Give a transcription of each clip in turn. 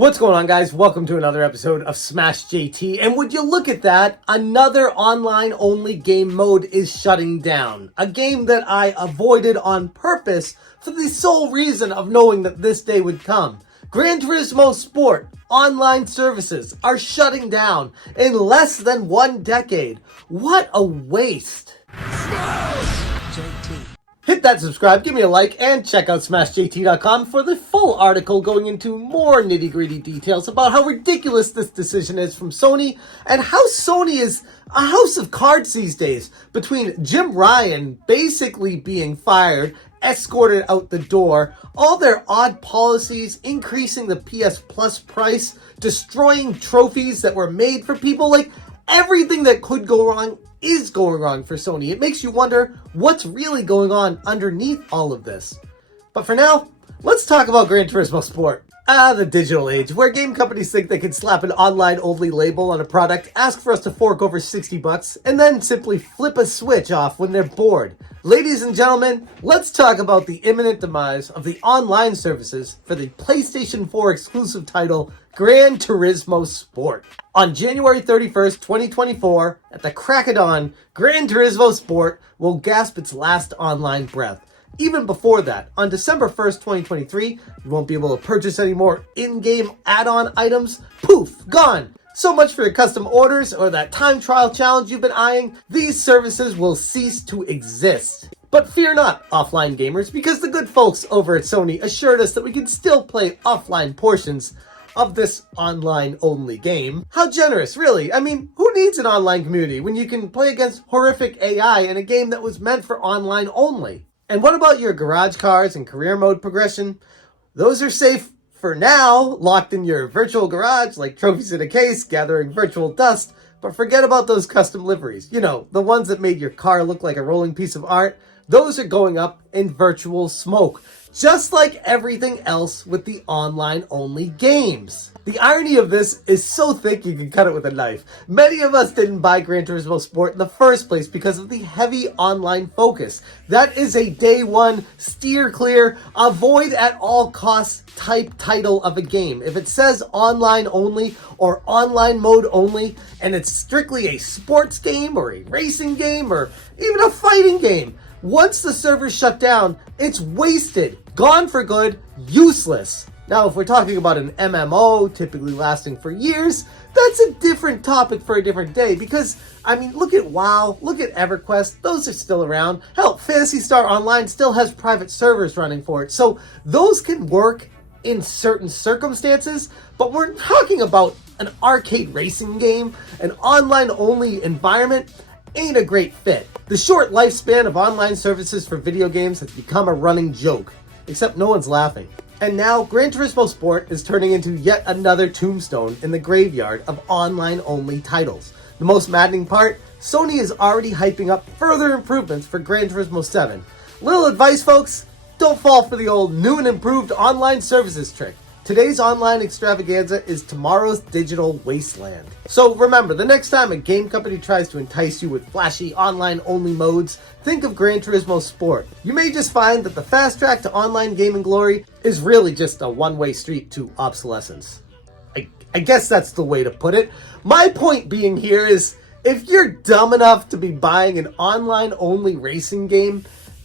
What's going on, guys? Welcome to another episode of Smash JT. And would you look at that, another online-only game mode is shutting down. A game that I avoided on purpose for the sole reason of knowing that this day would come. Gran Turismo Sport online services are shutting down in less than 1 decade. What a waste. Smash JT. Hit that subscribe, give me a like, and check out SmashJT.com for the full article going into more nitty-gritty details about how ridiculous this decision is from Sony and how Sony is a house of cards these days, between Jim Ryan basically being fired, escorted out the door, all their odd policies, increasing the PS Plus price, destroying trophies that were made for people. Like, everything that could go wrong is going wrong for Sony. It makes you wonder what's really going on underneath all of this. But for now, let's talk about Gran Turismo Sport. The digital age, where game companies think they can slap an online-only label on a product, ask for us to fork over $60, and then simply flip a switch off when they're bored. Ladies and gentlemen, let's talk about the imminent demise of the online services for the PlayStation 4 exclusive title, Gran Turismo Sport. On January 31st, 2024, at the crack of dawn, Gran Turismo Sport will gasp its last online breath. Even before that, on December 1st, 2023, you won't be able to purchase any more in-game add-on items. Poof, gone. So much for your custom orders or that time trial challenge you've been eyeing. These services will cease to exist. But fear not, offline gamers, because the good folks over at Sony assured us that we can still play offline portions of this online-only game. How generous, really. I mean, who needs an online community when you can play against horrific AI in a game that was meant for online only? And what about your garage cars and career mode progression? Those are safe for now, locked in your virtual garage like trophies in a case, gathering virtual dust. But forget about those custom liveries. You know, the ones that made your car look like a rolling piece of art. Those are going up in virtual smoke, just like everything else with the online-only games. The irony of this is so thick you can cut it with a knife. Many of us didn't buy Gran Turismo Sport in the first place because of the heavy online focus. That is a day one, steer clear, avoid at all costs type title of a game. If it says online only or online mode only, and it's strictly a sports game or a racing game or even a fighting game, once the servers shut down, it's wasted, gone for good, useless. Now, if we're talking about an MMO, typically lasting for years, that's a different topic for a different day because, I mean, look at WoW, look at EverQuest, those are still around. Hell, Phantasy Star Online still has private servers running for it, so those can work in certain circumstances, but we're talking about an arcade racing game, an online-only environment, ain't a great fit. The short lifespan of online services for video games has become a running joke, except no one's laughing. And now, Gran Turismo Sport is turning into yet another tombstone in the graveyard of online-only titles. The most maddening part, Sony is already hyping up further improvements for Gran Turismo 7. Little advice, folks, don't fall for the old new and improved online services trick. Today's online extravaganza is tomorrow's digital wasteland. So remember, the next time a game company tries to entice you with flashy online-only modes, think of Gran Turismo Sport. You may just find that the fast track to online gaming glory is really just a one-way street to obsolescence. I guess that's the way to put it. My point being here is, if you're dumb enough to be buying an online-only racing game,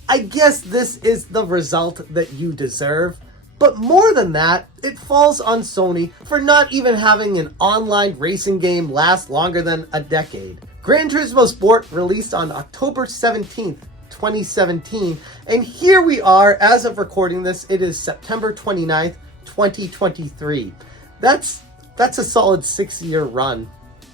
I guess this is the result that you deserve. But more than that, it falls on Sony for not even having an online racing game last longer than a decade. Gran Turismo Sport released on October 17th, 2017, and here we are, as of recording this, it is September 29th, 2023. That's a solid 6-year run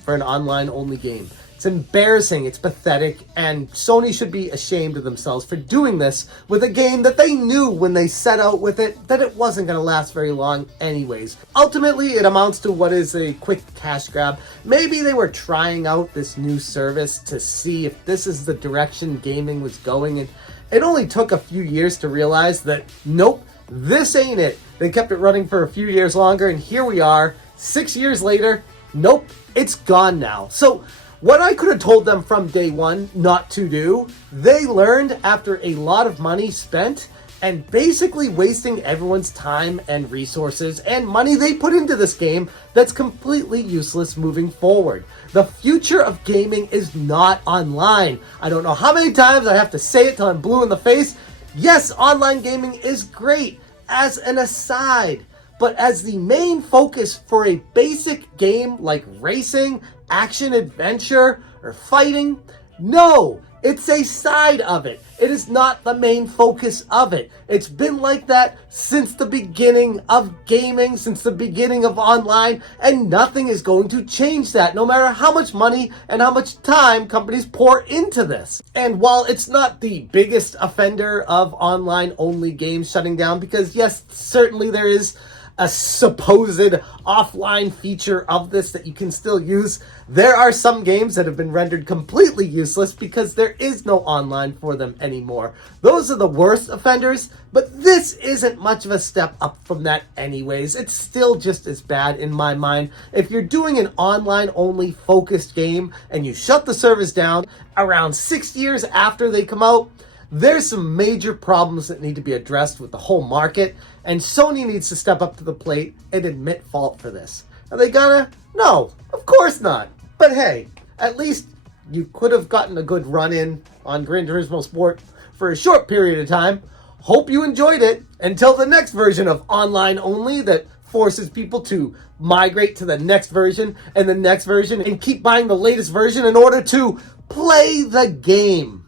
for an online-only game. It's embarrassing, it's pathetic, and Sony should be ashamed of themselves for doing this with a game that they knew when they set out with it that it wasn't going to last very long anyways. Ultimately, it amounts to what is a quick cash grab. Maybe they were trying out this new service to see if this is the direction gaming was going, and it only took a few years to realize that, nope, this ain't it. They kept it running for a few years longer, and here we are, 6 years later, nope, it's gone now. So, what I could have told them from day one not to do, they learned after a lot of money spent and basically wasting everyone's time and resources and money they put into this game that's completely useless moving forward. The future of gaming is not online. I don't know how many times I have to say it till I'm blue in the face. Yes, online gaming is great as an aside, but as the main focus for a basic game like racing, action, adventure, or fighting, no, it's a side of it. It is not the main focus of it. It's been like that since the beginning of gaming, since the beginning of online, and nothing is going to change that, no matter how much money and how much time companies pour into this. And while it's not the biggest offender of online-only games shutting down, because yes, certainly there is a supposed offline feature of this that you can still use, there are some games that have been rendered completely useless because there is no online for them anymore. Those are the worst offenders, but this isn't much of a step up from that anyways. It's still just as bad in my mind. If you're doing an online-only focused game and you shut the servers down around 6 years after they come out, there's some major problems that need to be addressed with the whole market, and Sony needs to step up to the plate and admit fault for this. Are they gonna? No, of course not. But hey, at least you could have gotten a good run-in on Gran Turismo Sport for a short period of time. Hope you enjoyed it. Until the next version of online only that forces people to migrate to the next version and the next version and keep buying the latest version in order to play the game.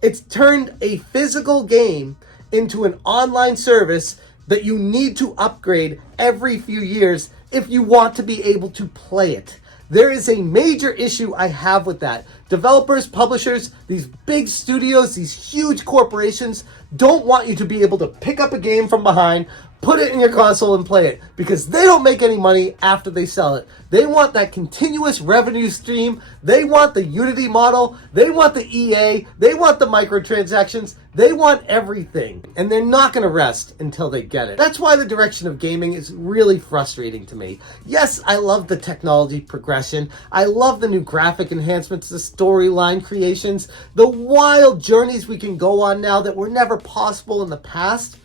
It's turned a physical game into an online service that you need to upgrade every few years if you want to be able to play it. There is a major issue I have with that. Developers, publishers, these big studios, these huge corporations don't want you to be able to pick up a game from behind, put it in your console and play it, because they don't make any money after they sell it. They want that continuous revenue stream. They want the Unity model. They want the EA. They want the microtransactions. They want everything. And they're not going to rest until they get it. That's why the direction of gaming is really frustrating to me. Yes, I love the technology progression. I love the new graphic enhancements, the storyline creations, the wild journeys we can go on now that were never possible in the past.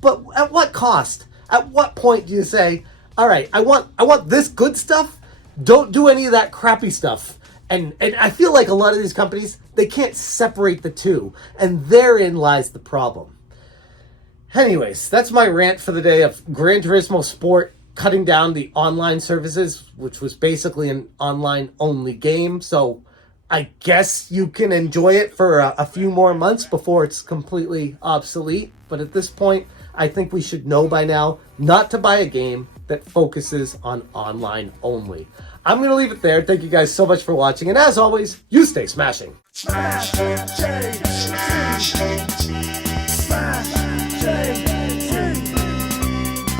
But at what cost? At what point do you say, all right, I want this good stuff, don't do any of that crappy stuff? And I feel like a lot of these companies, they can't separate the two, and therein lies the problem. Anyways, that's my rant for the day of Gran Turismo Sport cutting down the online services, which was basically an online-only game. So I guess you can enjoy it for a few more months before it's completely obsolete. But at this point, I think we should know by now not to buy a game that focuses on online only. I'm going to leave it there. Thank you guys so much for watching. And as always, you stay smashing. Smash, J, smash, smash, J,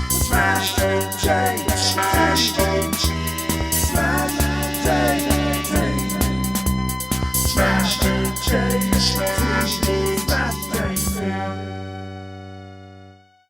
smash, J, smash, smash, J, smash, J,